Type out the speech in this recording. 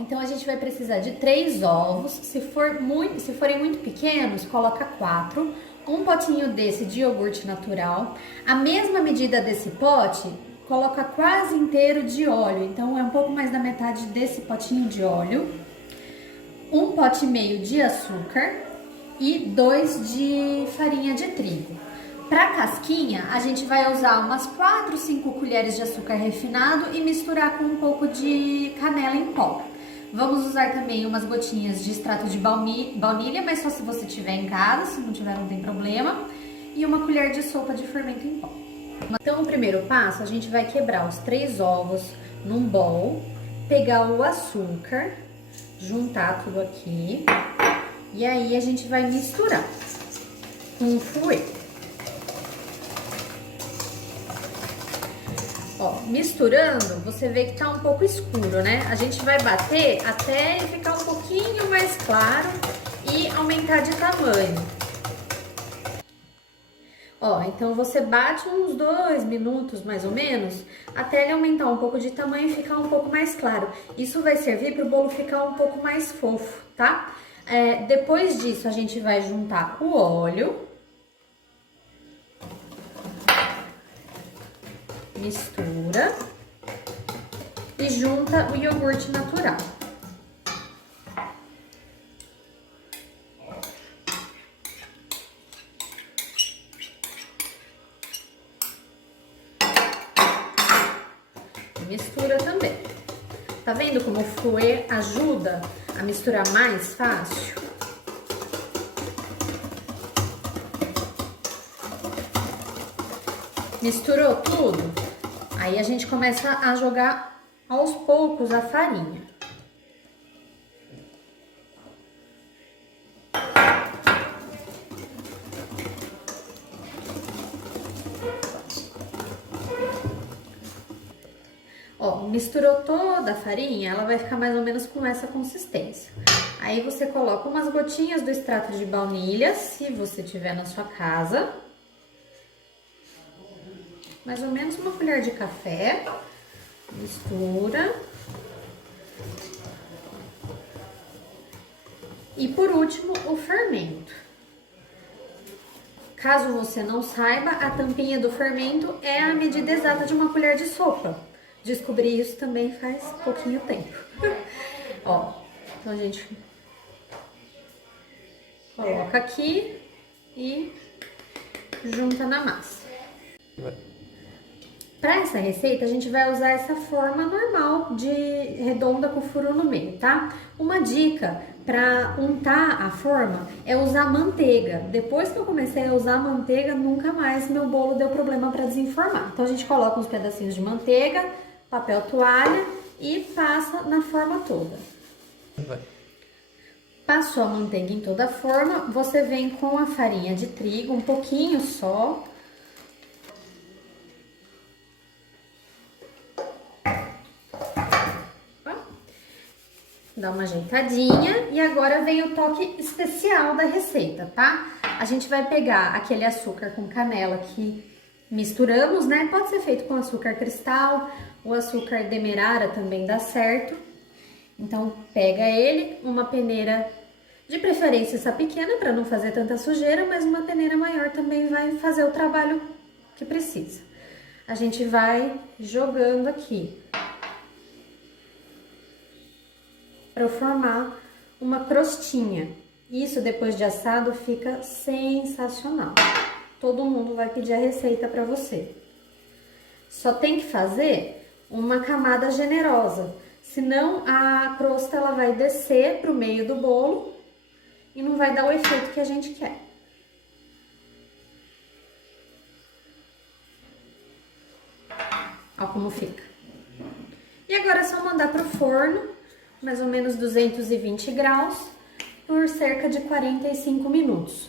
então a gente vai precisar de 3 ovos. Se forem muito pequenos, coloca 4. Um potinho desse de iogurte natural. A mesma medida desse pote, coloca quase inteiro de óleo. Então é um pouco mais da metade desse potinho de óleo. Um pote e meio de açúcar e 2 de farinha de trigo. Para casquinha, a gente vai usar umas 4, 5 colheres de açúcar refinado e misturar com um pouco de canela em pó. Vamos usar também umas gotinhas de extrato de baunilha, mas só se você tiver em casa, se não tiver não tem problema. E uma colher de sopa de fermento em pó. Então, o primeiro passo, a gente vai quebrar os 3 ovos num bowl, pegar o açúcar, juntar tudo aqui e aí a gente vai misturar com um fouet. Ó, misturando, você vê que tá um pouco escuro, né? A gente vai bater até ele ficar um pouquinho mais claro e aumentar de tamanho. Ó, então você bate uns 2 minutos mais ou menos, até ele aumentar um pouco de tamanho e ficar um pouco mais claro. Isso vai servir para o bolo ficar um pouco mais fofo, tá? Depois disso, a gente vai juntar o óleo. Mistura e junta o iogurte natural. Mistura também. Tá vendo como o fouet ajuda a misturar mais fácil? Misturou tudo? Aí a gente começa a jogar aos poucos a farinha. Ó, misturou toda a farinha, ela vai ficar mais ou menos com essa consistência. Aí você coloca umas gotinhas do extrato de baunilha, se você tiver na sua casa. Mais ou menos uma colher de café, mistura. E por último, o fermento. Caso você não saiba, a tampinha do fermento é a medida exata de uma colher de sopa. Descobri isso também faz pouquinho tempo. Ó, então a gente coloca aqui e junta na massa. Para essa receita, a gente vai usar essa forma normal de redonda com furo no meio, tá? Uma dica para untar a forma é usar manteiga. Depois que eu comecei a usar manteiga, nunca mais meu bolo deu problema para desenformar. Então a gente coloca uns pedacinhos de manteiga, papel toalha e passa na forma toda. Passou a manteiga em toda a forma, você vem com a farinha de trigo, um pouquinho só. Dá uma ajeitadinha e agora vem o toque especial da receita, tá? A gente vai pegar aquele açúcar com canela que misturamos, né? Pode ser feito com açúcar cristal, o açúcar demerara também dá certo. Então, pega ele, uma peneira, de preferência essa pequena para não fazer tanta sujeira, mas uma peneira maior também vai fazer o trabalho que precisa. A gente vai jogando aqui para formar uma crostinha. Isso depois de assado fica sensacional. Todo mundo vai pedir a receita para você. Só tem que fazer uma camada generosa, senão a crosta ela vai descer pro meio do bolo e não vai dar o efeito que a gente quer. Olha como fica. E agora é só mandar pro forno, mais ou menos 220 graus, por cerca de 45 minutos.